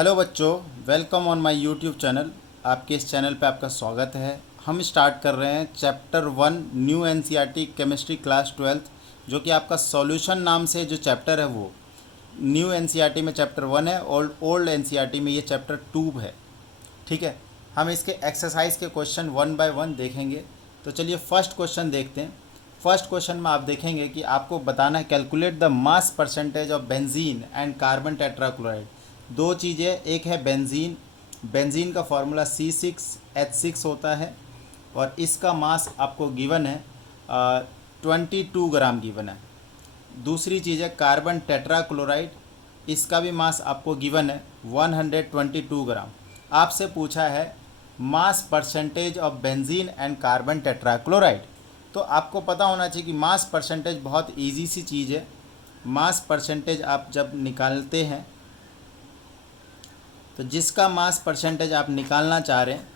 Hello बच्चों, welcome on my YouTube channel. आपके इस चैनल पे आपका स्वागत है। हम स्टार्ट कर रहे हैं chapter 1 new NCERT chemistry class 12th, जो कि आपका सॉल्यूशन नाम से जो चैप्टर है वो न्यू एनसीईआरटी में चैप्टर 1 है और ओल्ड एनसीईआरटी में ये चैप्टर 2 है। ठीक है, हम इसके एक्सरसाइज के क्वेश्चन 1 बाय 1 देखेंगे। तो चलिए फर्स्ट क्वेश्चन देखते हैं। फर्स्ट क्वेश्चन में आप देखेंगे कि आपको बताना है calculate the mass percentage of benzene and carbon tetrachloride. दो चीज़ें, एक है बेंजीन। बेंजीन का फार्मूला C6H6 होता है और इसका मास आपको गिवन है 22 ग्राम गिवन है। दूसरी चीज़ है कार्बन टेट्राक्लोराइड, इसका भी मास आपको गिवन है 122 ग्राम। आपसे पूछा है mass percentage of benzene and carbon tetrachloride. तो आपको पता होना चाहिए कि मास परसेंटेज बहुत इजी सी चीज़ है। मास परसेंटेज आप जब निकालते हैं तो जिसका मास परसेंटेज आप निकालना चाह रहे हैं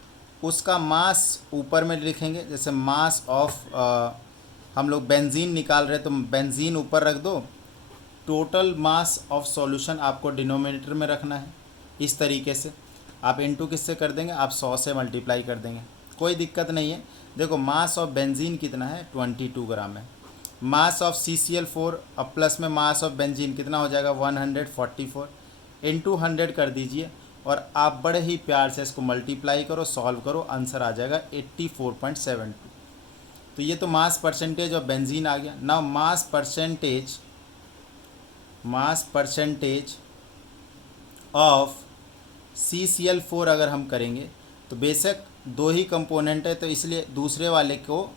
उसका मास ऊपर में लिखेंगे। जैसे मास ऑफ हम लोग बेंजीन निकाल रहे हैं तो बेंजीन ऊपर रख दो, टोटल मास ऑफ सॉल्यूशन आपको डिनोमिनेटर में रखना है। इस तरीके से आप इनटू किससे कर देंगे, आप 100 से मल्टीप्लाई कर देंगे, कोई दिक्कत नहीं है। देखो मास ऑफ बेंजीन कितना है, 22 ग्राम है। मास ऑफ CCl4 अब प्लस में मास ऑफ बेंजीन कितना हो जाएगा 144, इंटू 100 कर दीजिए और आप बड़े ही प्यार से इसको मल्टीप्लाई करो, सॉल्व करो, आंसर आ जाएगा 84.72। तो ये तो मास परसेंटेज ऑफ बेंजीन आ गया। Now mass percentage of CCl4 अगर हम करेंगे तो बेशक दो ही कंपोनेंट है, तो इसलिए दूसरे वाले को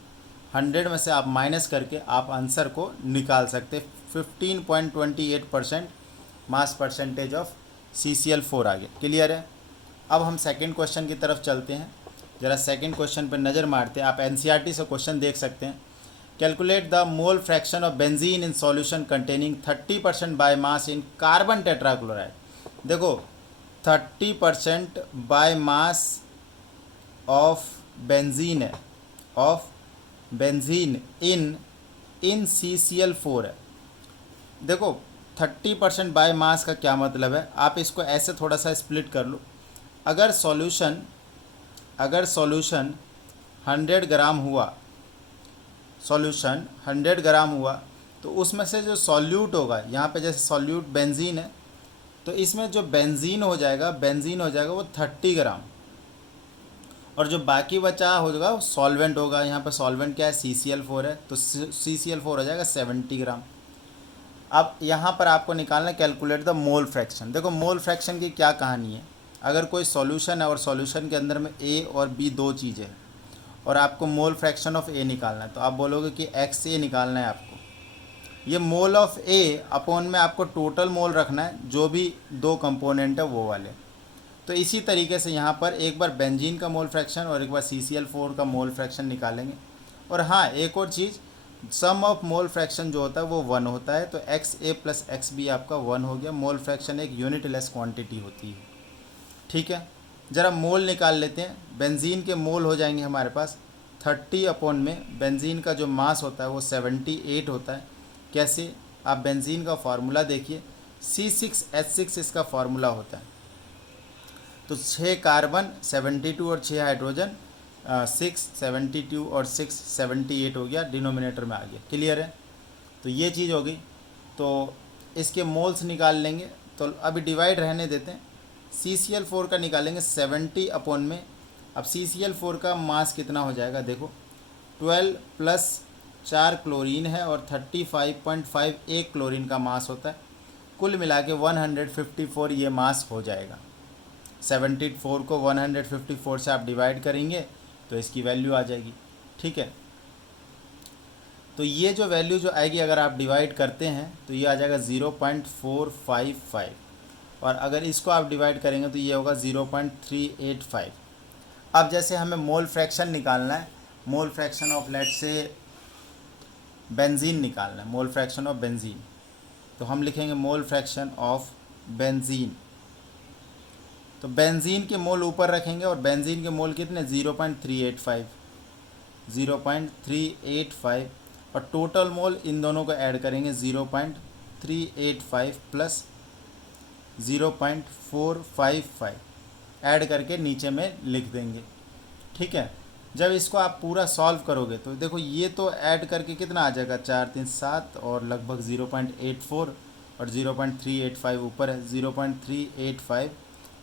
100 में से आप माइनस करके आप आंसर को निकाल सकते। 15.28% मास परसेंटेज ऑफ CCl4 आ गया। क्लियर है। अब हम सेकंड क्वेश्चन की तरफ चलते हैं। ज़रा सेकंड क्वेश्चन पर नज़र मारते हैं। आप NCERT से क्वेश्चन देख सकते हैं। Calculate the mole fraction of benzene in solution containing 30% by mass in carbon tetrachloride. देखो 30% बाय मास ऑफ बेंजीन है, ऑफ बेंजीन इन CCl4 है। देखो 30% बाय मास का क्या मतलब है, आप इसको ऐसे थोड़ा सा स्प्लिट कर लो। अगर सॉल्यूशन 100 ग्राम हुआ, सॉल्यूशन 100 ग्राम हुआ तो उसमें से जो सॉल्यूट होगा, यहाँ पे जैसे सॉल्यूट बेंजीन है तो इसमें जो बेंजीन हो जाएगा वो 30 ग्राम, और जो बाकी बचा होगा वो सॉल्वेंट होगा। यहाँ पे सॉल्वेंट क्या है, CCl4 है, तो CCl4 हो जाएगा 70 ग्राम। अब यहाँ पर आपको निकालना कैलकुलेट द मोल फ्रैक्शन। देखो मोल फ्रैक्शन की क्या कहानी है, अगर कोई सॉल्यूशन है और सॉल्यूशन के अंदर में A और B दो चीज़ें हैं और आपको मोल फ्रैक्शन ऑफ A निकालना है, तो आप बोलोगे कि XA निकालना है आपको। ये मोल ऑफ A अपॉन में आपको टोटल मोल रखना है, जो भी दो कंपोनेंट है वो वाले। तो इसी तरीके से यहाँ पर एक बार बेंजीन का मोल फ्रैक्शन और एक बार CCl4 का मोल फ्रैक्शन निकालेंगे। और हाँ, एक और चीज़, सम ऑफ मोल फ्रैक्शन जो होता है वो 1 होता है, तो XA प्लस XB आपका 1 हो गया। मोल फ्रैक्शन एक यूनिट लेस क्वांटिटी होती है। ठीक है, ज़रा मोल निकाल लेते हैं। बेंजीन के मोल हो जाएंगे हमारे पास 30 अपॉन में बेंजीन का जो मास होता है वो 78 होता है। कैसे, आप बेंजीन का फार्मूला देखिए, C6H6 इसका फार्मूला होता है। तो 6 कार्बन 72 और 6 हाइड्रोजन 6 72 और 6 78 हो गया, डिनोमिनेटर में आ गया। क्लियर है। तो ये चीज़ हो गई। तो इसके मोल्स निकाल लेंगे, तो अभी डिवाइड रहने देते हैं। CCl4 का निकालेंगे 70 अपॉन में। अब CCl4 का मास कितना हो जाएगा, देखो 12 प्लस 4 क्लोरीन है और 35.5 एक क्लोरीन का मास होता है। कुल मिला के 154 ये मास हो जाएगा। 74 को 154 से आप डिवाइड करेंगे तो इसकी वैल्यू आ जाएगी। ठीक है, तो ये जो वैल्यू जो आएगी अगर आप डिवाइड करते हैं तो ये आ जाएगा 0.455, और अगर इसको आप डिवाइड करेंगे तो ये होगा 0.385। अब जैसे हमें मोल फ्रैक्शन निकालना है, मोल फ्रैक्शन ऑफ लेट से बेंजीन निकालना है, मोल फ्रैक्शन ऑफ बेंजीन, तो हम लिखेंगे मोल फ्रैक्शन ऑफ बेंजीन। तो बेंजीन के मोल ऊपर रखेंगे और बेंजीन के मोल कितने 0.385 और टोटल मोल इन दोनों को ऐड करेंगे 0.385 प्लस 0.455 ऐड करके नीचे में लिख देंगे। ठीक है, जब इसको आप पूरा सॉल्व करोगे तो देखो ये तो ऐड करके कितना आ जाएगा, 4 3 7 और लगभग 0.84 और 0.385 ऊपर है, 0.385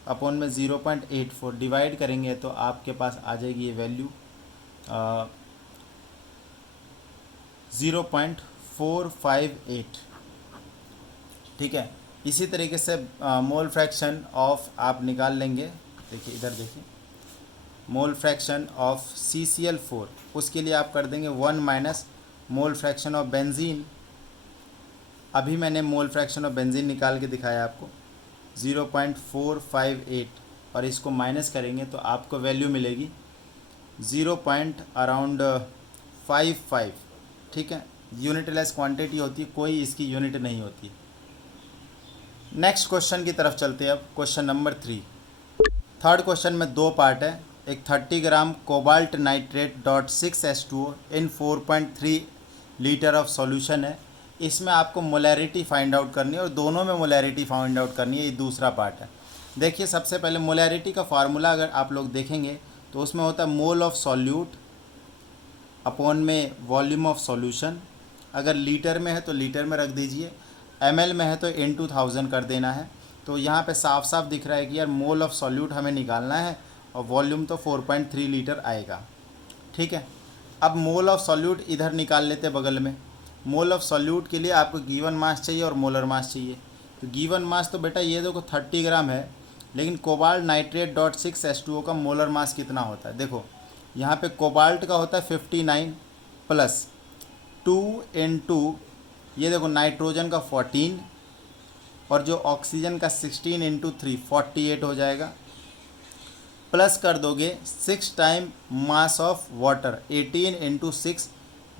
अपॉन में 0.84 डिवाइड करेंगे तो आपके पास आ जाएगी ये वैल्यू 0.458। ठीक है, इसी तरीके से मोल फ्रैक्शन ऑफ आप निकाल लेंगे। देखिए इधर देखिए, मोल फ्रैक्शन ऑफ CCl4 उसके लिए आप कर देंगे 1 minus mole fraction of benzene. अभी मैंने मोल फ्रैक्शन ऑफ बेंजीन निकाल के दिखाया आपको 0.458 और इसको माइनस करेंगे तो आपको वैल्यू मिलेगी 0.55। ठीक है, यूनिटलेस क्वांटिटी होती है, कोई इसकी यूनिट नहीं होती। नेक्स्ट क्वेश्चन की तरफ चलते हैं। अब क्वेश्चन नंबर 3, थर्ड क्वेश्चन में दो पार्ट है। एक 30 gram cobalt nitrate .6H2O in 4.3 litre of solution है। इसमें आपको मोलैरिटी फाइंड आउट करनी है और दोनों में मोलैरिटी फाइंड आउट करनी है, ये दूसरा पार्ट है। देखिए सबसे पहले मोलैरिटी का फार्मूला अगर आप लोग देखेंगे तो उसमें होता है मोल ऑफ सॉल्यूट अपॉन में वॉल्यूम ऑफ सॉल्यूशन। अगर लीटर में है तो लीटर में रख दीजिए, ml में है तो इन 2000 कर देना है। तो यहाँ पे साफ साफ दिख रहा है कि यार मोल ऑफ सॉल्यूट हमें निकालना है और वॉल्यूम तो 4.3 लीटर आएगा। ठीक है, अब मोल ऑफ सॉल्यूट इधर निकाल लेते बगल में। मोल ऑफ सॉल्यूट के लिए आपको गिवन मास चाहिए और मोलर मास चाहिए। तो गिवन मास तो बेटा ये देखो 30 ग्राम है, लेकिन कोबाल्ट नाइट्रेट .6H2O का मोलर मास कितना होता है। देखो यहाँ पे कोबाल्ट का होता है 59 प्लस 2 × ये देखो नाइट्रोजन का 14 और जो ऑक्सीजन का 16 × 3 48 हो जाएगा। प्लस कर दोगे 6 टाइम मास ऑफ वाटर 18 × 6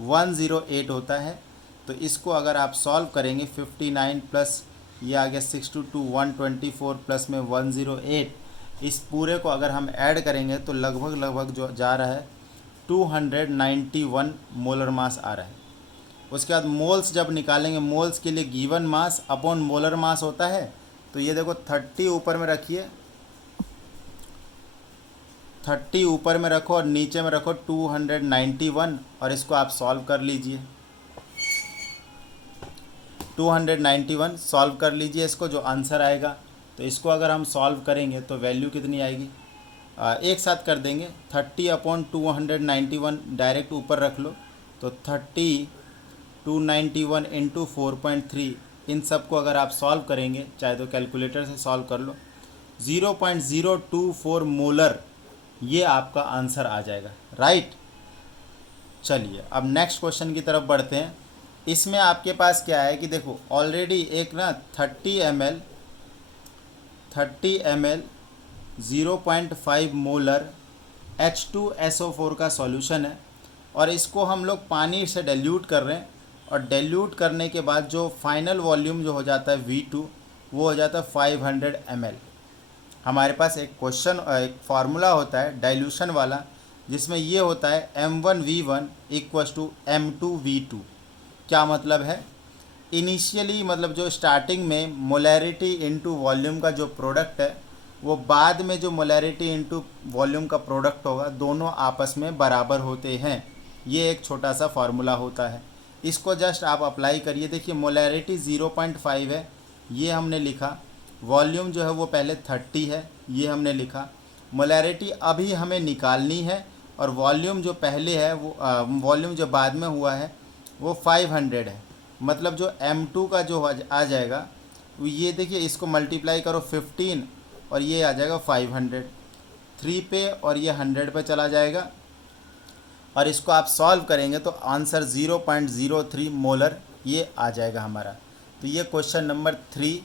108 होता है। तो इसको अगर आप सॉल्व करेंगे 59 प्लस ये आ गया 6 × 2 124 प्लस में 108, इस पूरे को अगर हम ऐड करेंगे तो लगभग जो जा रहा है 291 मोलर मास आ रहा है। उसके बाद मोल्स जब निकालेंगे, मोल्स के लिए given mass upon molar mass होता है। तो ये देखो 30 ऊपर में रखिए, 30 ऊपर में रखो और नीचे में रखो 291 और इसको आप सॉल्व कर लीजिए। 291 सॉल्व कर लीजिए इसको, जो आंसर आएगा। तो इसको अगर हम सॉल्व करेंगे तो वैल्यू कितनी आएगी, एक साथ कर देंगे 30 अपॉन 291 डायरेक्ट ऊपर रख लो। तो 30 291 × 4.3 इन सब को अगर आप सॉल्व करेंगे, चाहे तो कैलकुलेटर से सॉल्व कर लो, 0.024 मोलर ये आपका आंसर आ जाएगा। राइट, चलिए अब नेक्स्ट क्वेश्चन की तरफ बढ़ते हैं। इसमें आपके पास क्या है कि देखो ऑलरेडी एक ना 30 ml 0.5 मोलर H2SO4 का सॉल्यूशन है और इसको हम लोग पानी से डाइल्यूट कर रहे हैं। और डाइल्यूट करने के बाद जो फाइनल वॉल्यूम जो हो जाता है V2 वो हो जाता है 500 ml। हमारे पास एक क्वेश्चन एक फार्मूला होता है डाइल्यूशन वाला, जिसमें ये होता है M1V1 = M2V2। क्या मतलब है, इनिशियली मतलब जो स्टार्टिंग में मोलैरिटी इनटू वॉल्यूम का जो प्रोडक्ट है वो बाद में जो मोलैरिटी इनटू वॉल्यूम का प्रोडक्ट होगा दोनों आपस में बराबर होते हैं। ये एक छोटा सा फार्मूला होता है, इसको जस्ट आप अप्लाई करिए। देखिए मोलैरिटी 0.5 है ये हमने लिखा, वॉल्यूम जो है वो पहले 30 है ये हमने लिखा, मोलैरिटी अभी हमें निकालनी है और वॉल्यूम जो पहले है वो वॉल्यूम जो बाद में हुआ है वो 500 है। मतलब जो M2 का जो आ जाएगा वो ये देखिए, इसको मल्टीप्लाई करो 15 और ये आ जाएगा 500, 3 पे और ये 100 पे चला जाएगा और इसको आप सॉल्व करेंगे तो आंसर 0.03 मोलर ये आ जाएगा हमारा। तो ये क्वेश्चन नंबर 3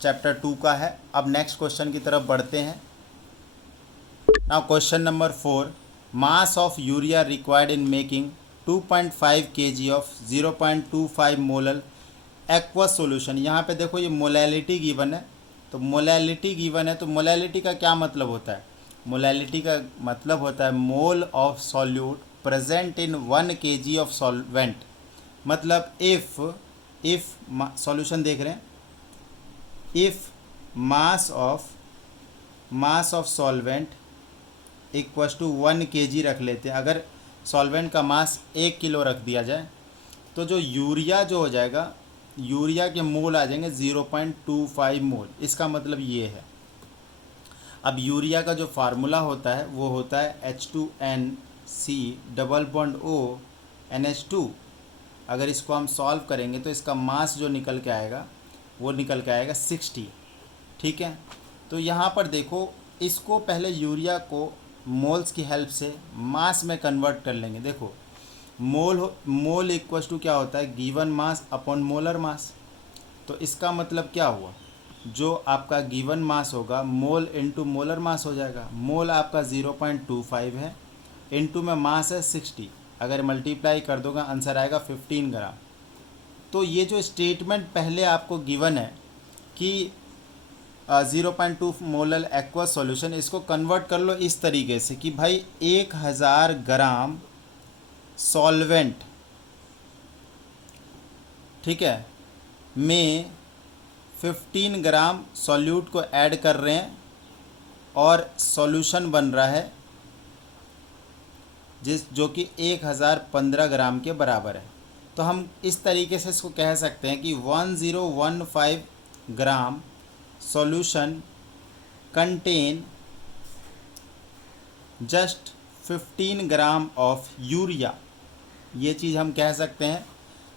चैप्टर 2 का है। अब नेक्स्ट क्वेश्चन की तरफ बढ़ते हैं। Now question number 4, mass of urea required in making 2.5 kg of 0.25 molar aqueous solution. यहाँ पे देखो ये मोलैलिटी गिवन है, तो मोलैलिटी गिवन है तो मोलैलिटी का क्या मतलब होता है, मोलैलिटी का मतलब होता है mole of solute present in 1 kg of solvent. मतलब इफ़ सॉल्यूशन देख रहे हैं, if mass of solvent equals to 1 kg रख लेते हैं। अगर सॉल्वेंट का मास 1 किलो रख दिया जाए तो जो यूरिया जो हो जाएगा, यूरिया के मोल आ जाएंगे 0.25 मोल। इसका मतलब ये है। अब यूरिया का जो फार्मूला होता है वो होता है H2NC double bond O NH2। अगर इसको हम सॉल्व करेंगे तो इसका मास जो निकल के आएगा वो निकल के आएगा 60। ठीक है, तो यहाँ पर देखो, इसको पहले यूरिया को मोल्स की हेल्प से मास में कन्वर्ट कर लेंगे। देखो मोल इक्वस टू क्या होता है, given mass upon molar mass. तो इसका मतलब क्या हुआ, जो आपका गिवन मास होगा मोल इनटू मोलर मास हो जाएगा। मोल आपका 0.25 है, इनटू में मास है 60। अगर मल्टीप्लाई कर दोगे आंसर आएगा 15 ग्राम। तो ये जो स्टेटमेंट पहले आपको गिवन है कि 0.2 मोलर एक्वस सॉल्यूशन, इसको कन्वर्ट कर लो इस तरीके से कि भाई 1000 ग्राम सॉल्वेंट, ठीक है, में 15 ग्राम सॉल्यूट को ऐड कर रहे हैं और सॉल्यूशन बन रहा है जो कि 1015 ग्राम के बराबर है। तो हम इस तरीके से इसको कह सकते हैं कि 1015 gram solution contain just 15 gram of urea. ये चीज़ हम कह सकते हैं।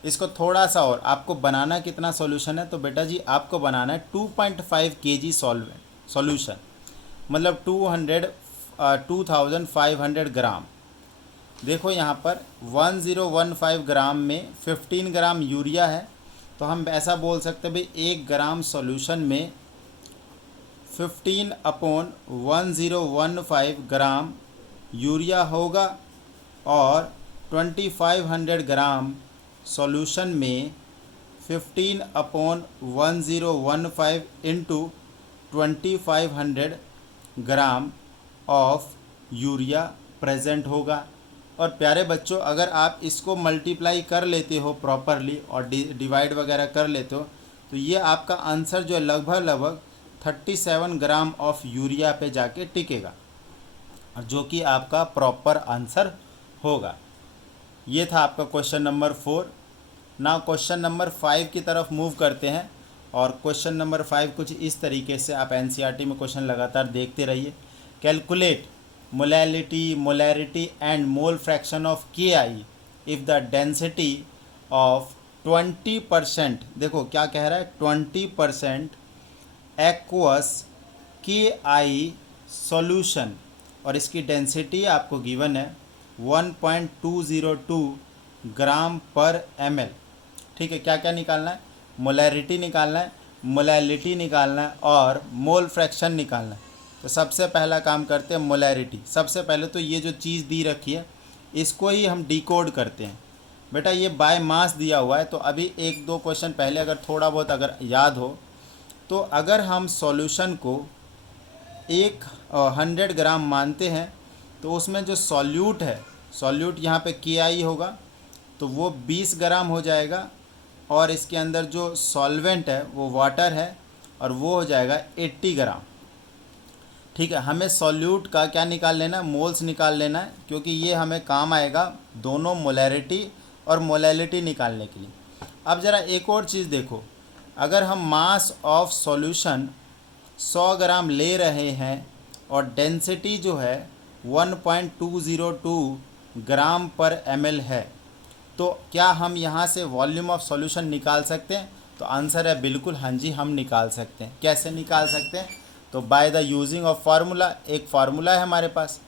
इसको थोड़ा सा और, आपको बनाना कितना सॉल्यूशन है, तो बेटा जी आपको बनाना है 2.5 kg सॉल्यूशन, मतलब 2500 ग्राम। देखो यहाँ पर 1015 ग्राम में 15 ग्राम यूरिया है, तो हम ऐसा बोल सकते हैं भाई 1 ग्राम सॉल्यूशन में 15/1015 ग्राम यूरिया होगा और 2500 ग्राम सॉल्यूशन में 15/1015 into 2500 gram of urea present होगा। और प्यारे बच्चों, अगर आप इसको मल्टीप्लाई कर लेते हो प्रॉपरली और डिवाइड वगैरह कर लेते हो तो ये आपका आंसर जो है लगभग 37 ग्राम ऑफ यूरिया पे जाके टिकेगा, और जो कि आपका प्रॉपर आंसर होगा। ये था आपका क्वेश्चन नंबर 4। ना क्वेश्चन नंबर 5 की तरफ मूव करते हैं। और क्वेश्चन नंबर 5 कुछ इस तरीके से, आप एनसीईआरटी में क्वेश्चन लगातार देखते रहिए। Calculate molarity and mole fraction of KI if the density of 20%, देखो क्या कह रहा है, 20% एक्वस KI सॉल्यूशन, और इसकी डेंसिटी आपको गिवन है 1.202 ग्राम पर ml। ठीक है, क्या क्या निकालना है, मोलैरिटी निकालना है, मोलैलिटी निकालना है और मोल फ्रैक्शन निकालना है। तो सबसे पहला काम करते हैं मोलैरिटी। सबसे पहले तो ये जो चीज़ दी रखी है इसको ही हम डिकोड करते हैं। बेटा ये बाय मास दिया हुआ है, तो अभी 1-2 क्वेश्चन पहले अगर थोड़ा बहुत अगर याद हो तो अगर हम सॉल्यूशन को 100 ग्राम मानते हैं तो उसमें जो सॉल्यूट है, सॉल्यूट यहाँ पे KI होगा तो वो 20 ग्राम हो जाएगा, और इसके अंदर जो सॉल्वेंट है वो वाटर है और वो हो जाएगा 80 ग्राम। ठीक है, हमें सॉल्यूट का क्या निकाल लेना है, मोल्स निकाल लेना है, क्योंकि ये हमें काम आएगा दोनों मोलैरिटी और मोलैलिटी निकालने के लिए। अब ज़रा एक और चीज़ देखो, अगर हम मास ऑफ सॉल्यूशन 100 ग्राम ले रहे हैं और डेंसिटी जो है 1.202 ग्राम पर ml है, तो क्या हम यहाँ से वॉल्यूम ऑफ सॉल्यूशन निकाल सकते हैं? तो आंसर है बिल्कुल हाँ जी, हम निकाल सकते हैं। कैसे निकाल सकते हैं? तो by the using of formula. एक फार्मूला है हमारे पास।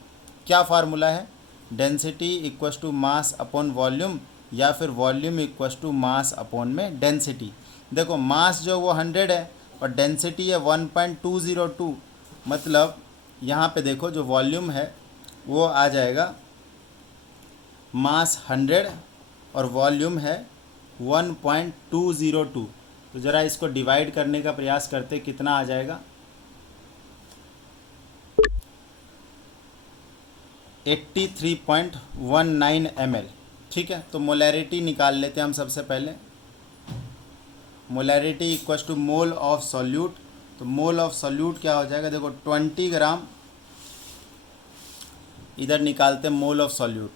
क्या फार्मूला है? Density equals to mass upon volume, या फिर volume equals to mass upon में डेंसिटी। देखो मास जो वो 100 है और डेंसिटी है 1.202, मतलब यहाँ पे देखो जो वॉल्यूम है वो आ जाएगा मास 100 और वॉल्यूम है 1.202। तो ज़रा इसको डिवाइड करने का प्रयास करते, कितना आ जाएगा, 83.19 ml। ठीक है, तो मोलैरिटी निकाल लेते हैं हम सबसे पहले। Molarity equals to mole of solute, तो मोल ऑफ सॉल्यूट क्या हो जाएगा, देखो 20 ग्राम, इधर निकालते हैं मोल ऑफ सॉल्यूट।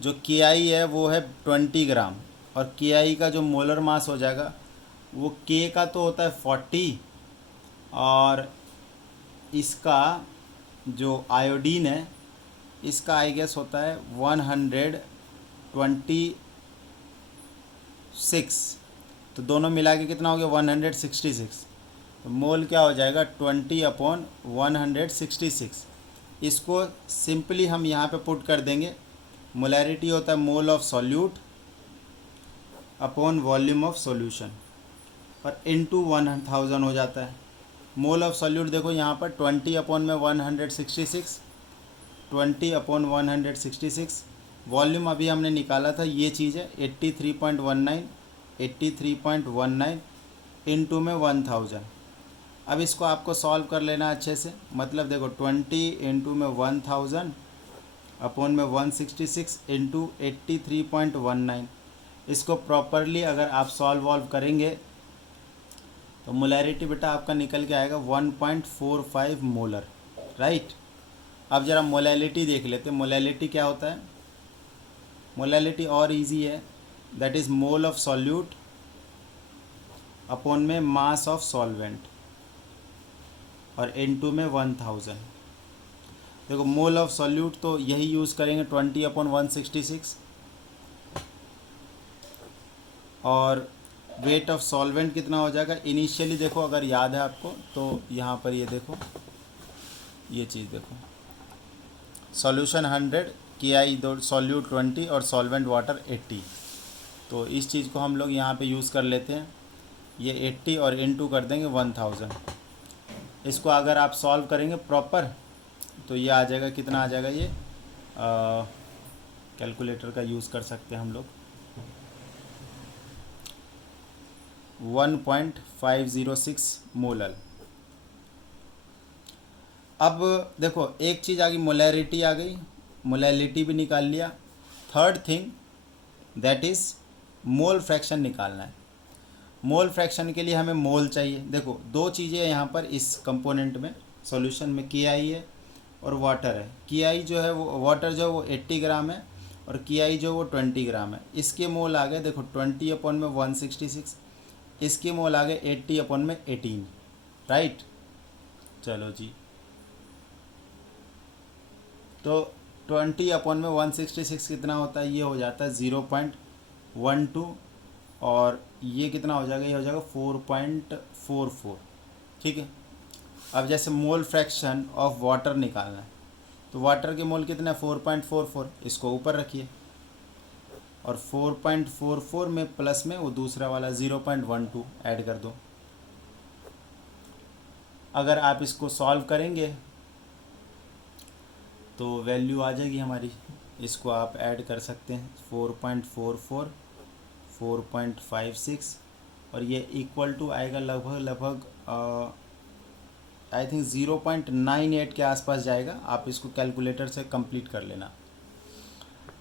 जो के आई है वो है 20 ग्राम, और के आई का जो मोलर मास हो जाएगा वो के का तो होता है 40, और इसका जो आयोडीन है इसका आई गेस होता है 126। तो दोनों मिला के कितना हो गया 166। तो मोल क्या हो जाएगा 20/166। इसको सिंपली हम यहाँ पे पुट कर देंगे। मोलैरिटी होता है mole of solute upon volume of solution, और इनटू 1000 हो जाता है। मोल ऑफ सॉल्यूट देखो यहाँ पर 20/166, 20/166। वॉल्यूम अभी हमने निकाला था, ये चीज़ है 83.19 इनटू में 1000। अब इसको आपको सॉल्व कर लेना अच्छे से। मतलब देखो 20 इंटू में 1000 अपॉन में 166 इंटू 83.19। इसको प्रॉपरली अगर आप वॉल्व करेंगे तो मोलैरिटी बेटा आपका निकल के आएगा 1.45 मोलर, राइट। अब ज़रा मोलैलिटी देख लेते हैं। मोलैलिटी क्या होता है, मोलैलिटी और इजी है, that is mole of solute upon में मास ऑफ सॉल्वेंट, और N2 में 1000। देखो मोल ऑफ सॉल्यूट तो यही यूज़ करेंगे 20/166, और वेट ऑफ सॉल्वेंट कितना हो जाएगा इनिशियली, देखो अगर याद है आपको तो यहाँ पर ये देखो, ये चीज़ देखो, सॉल्यूशन 100, के आई दो, सॉल्यूट 20 और सॉल्वेंट वाटर 80। तो इस चीज़ को हम लोग यहाँ पे यूज़ कर लेते हैं। ये 80 और इनटू कर देंगे 1000। इसको अगर आप सॉल्व करेंगे प्रॉपर तो ये आ जाएगा, कितना आ जाएगा ये, कैलकुलेटर का यूज़ कर सकते हैं हम लोग, 1.506 मोलर। अब देखो एक चीज़ आ गई, मोलैरिटी आ गई, मोलैलिटी भी निकाल लिया। Third thing that is mole fraction निकालना है। मोल फ्रैक्शन के लिए हमें मोल चाहिए। देखो दो चीज़ें यहाँ पर इस कंपोनेंट में, सॉल्यूशन में, के आई है और वाटर है। के आई जो है वो, वाटर जो है वो 80 ग्राम है, और के आई जो वो 20 ग्राम है। इसके मोल आ गए देखो 20/166, इसके मोल आ गए 80/18, राइट। चलो जी, तो 20/166 कितना होता है, ये हो जाता है 0.12, और ये कितना हो जाएगा, ये हो जाएगा 4.44, ठीक है। अब जैसे मोल फ्रैक्शन ऑफ वाटर निकालना है, तो वाटर के मोल कितना है 4.44, इसको ऊपर रखिए, और 4.44 में प्लस में वो दूसरा वाला 0.12 ऐड कर दो। अगर आप इसको सॉल्व करेंगे तो वैल्यू आ जाएगी हमारी, इसको आप ऐड कर सकते हैं, 4.44, 4.56, और ये इक्वल टू आएगा लगभग आई थिंक 0.98 के आसपास जाएगा। आप इसको कैलकुलेटर से कंप्लीट कर लेना।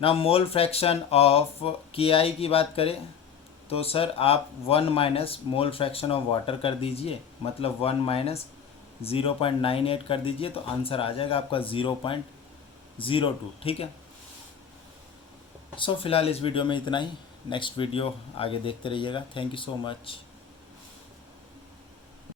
ना मोल फ्रैक्शन ऑफ के आई की बात करें तो सर आप 1 minus mole fraction of water कर दीजिए, मतलब 1 माइनस 0.98 कर दीजिए, तो आंसर आ जाएगा आपका 0.02, ठीक है। सो फिलहाल इस वीडियो में इतना ही, नेक्स्ट वीडियो आगे देखते रहिएगा। Thank you so much.